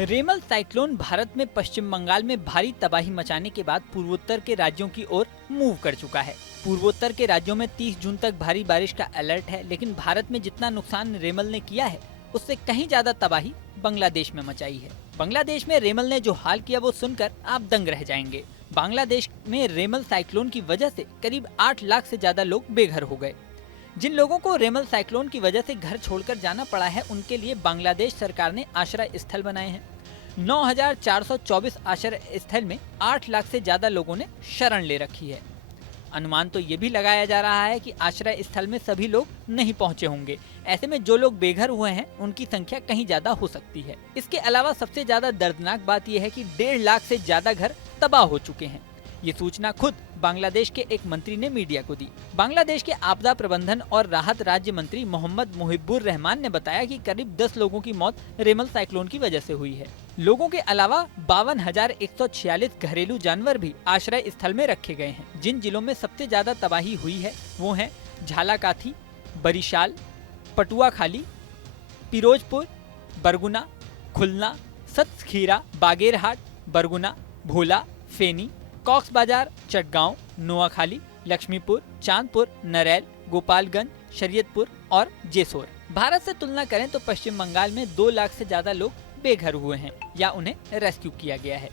रेमल cyclone Bharat में पश्चिम बंगाल में भारी तबाही मचाने के बाद पूर्वोत्तर के राज्यों की ओर मूव कर चुका है। पूर्वोत्तर के राज्यों में 30 जून तक भारी बारिश का अलर्ट है, लेकिन भारत में जितना नुकसान रेमल ने किया है उससे कहीं ज्यादा तबाही बांग्लादेश में मचाई है। बांग्लादेश में रेमल ने जो हाल किया वो सुनकर आप दंग रह जाएंगे। बांग्लादेश में रेमल साइक्लोन की वजह से करीब 8 लाख से ज्यादा लोग बेघर हो गए। जिन लोगों को रेमल साइक्लोन की वजह से घर छोड़कर जाना पड़ा है, उनके लिए बांग्लादेश सरकार ने आश्रय स्थल बनाए हैं। 9,424 आश्रय स्थल में 8 लाख से ज्यादा लोगों ने शरण ले रखी है। अनुमान तो ये भी लगाया जा रहा है कि आश्रय स्थल में सभी लोग नहीं पहुंचे होंगे। ऐसे में जो लोग बेघर हुए हैं उनकी संख्या कहीं ज्यादा हो सकती है। इसके अलावा सबसे ज्यादा दर्दनाक बात यह है कि 1.5 लाख से ज्यादा घर तबाह हो चुके हैं। ये सूचना खुद बांग्लादेश के एक मंत्री ने मीडिया को दी। बांग्लादेश के आपदा प्रबंधन और राहत राज्य मंत्री मोहम्मद मुहिब्बुर रहमान ने बताया कि करीब 10 लोगों की मौत रेमल साइक्लोन की वजह से हुई है। लोगों के अलावा 52,146 घरेलू जानवर भी आश्रय स्थल में रखे गए हैं। जिन जिलों में सबसे ज्यादा तबाही हुई है वो हैं झालाकाथी, बरिशाल, पटुआखाली, पिरोजपुर, बरगुना, खुलना, सतखीरा, बागेरहाट, बरगुना, भोला, फेनी, कॉक्स बाजार, चटगांव, नोआखाली, लक्ष्मीपुर, चांदपुर, नरेल, गोपालगंज, शरीयतपुर और जेसोर। भारत से तुलना करें तो पश्चिम बंगाल में 2 लाख से ज्यादा लोग बेघर हुए हैं या उन्हें रेस्क्यू किया गया है।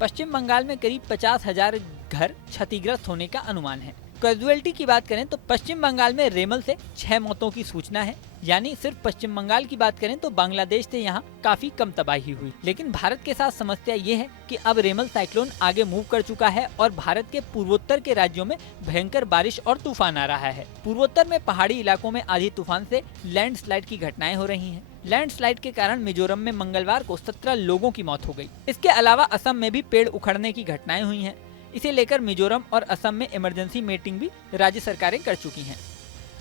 पश्चिम बंगाल में करीब 50,000 घर क्षतिग्रस्त होने का अनुमान है। कैजुअलिटी की बात करें तो पश्चिम बंगाल में रेमल से 6 मौतों की सूचना है, यानी सिर्फ पश्चिम बंगाल की बात करें तो बांग्लादेश से यहाँ काफी कम तबाही हुई। लेकिन भारत के साथ समस्या ये है कि अब रेमल साइक्लोन आगे मूव कर चुका है और भारत के पूर्वोत्तर के राज्यों में भयंकर बारिश और तूफान आ रहा है। पूर्वोत्तर में पहाड़ी इलाकों में आंधी तूफान से लैंडस्लाइड की घटनाएं हो रही हैं। लैंडस्लाइड के कारण मिजोरम में मंगलवार को 17 लोगों की मौत हो गई। इसके अलावा असम में भी पेड़ उखड़ने की घटनाएं हुई हैं। इसे लेकर मिजोरम और असम में इमरजेंसी मीटिंग भी राज्य सरकारें कर चुकी हैं।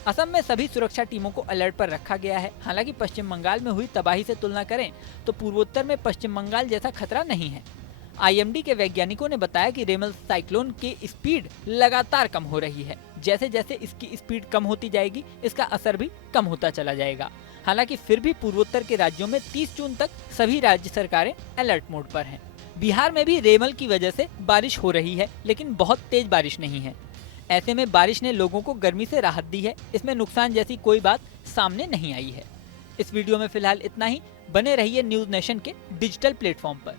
असम में सभी सुरक्षा टीमों को अलर्ट पर रखा गया है। हालांकि पश्चिम बंगाल में हुई तबाही से तुलना करें तो पूर्वोत्तर में पश्चिम बंगाल जैसा खतरा नहीं है। IMD के वैज्ञानिकों ने बताया कि रेमल साइक्लोन की स्पीड लगातार कम हो रही है। जैसे जैसे इसकी स्पीड कम होती जाएगी इसका असर भी कम होता चला जाएगा। हालांकि फिर भी पूर्वोत्तर के राज्यों में 30 जून तक सभी राज्य सरकारें अलर्ट मोड पर हैं। बिहार में भी रेमल की वजह से बारिश हो रही है, लेकिन बहुत तेज बारिश नहीं है। ऐसे में बारिश ने लोगों को गर्मी से राहत दी है। इसमें नुकसान जैसी कोई बात सामने नहीं आई है। इस वीडियो में फिलहाल इतना ही। बने रहिए न्यूज नेशन के डिजिटल प्लेटफॉर्म पर।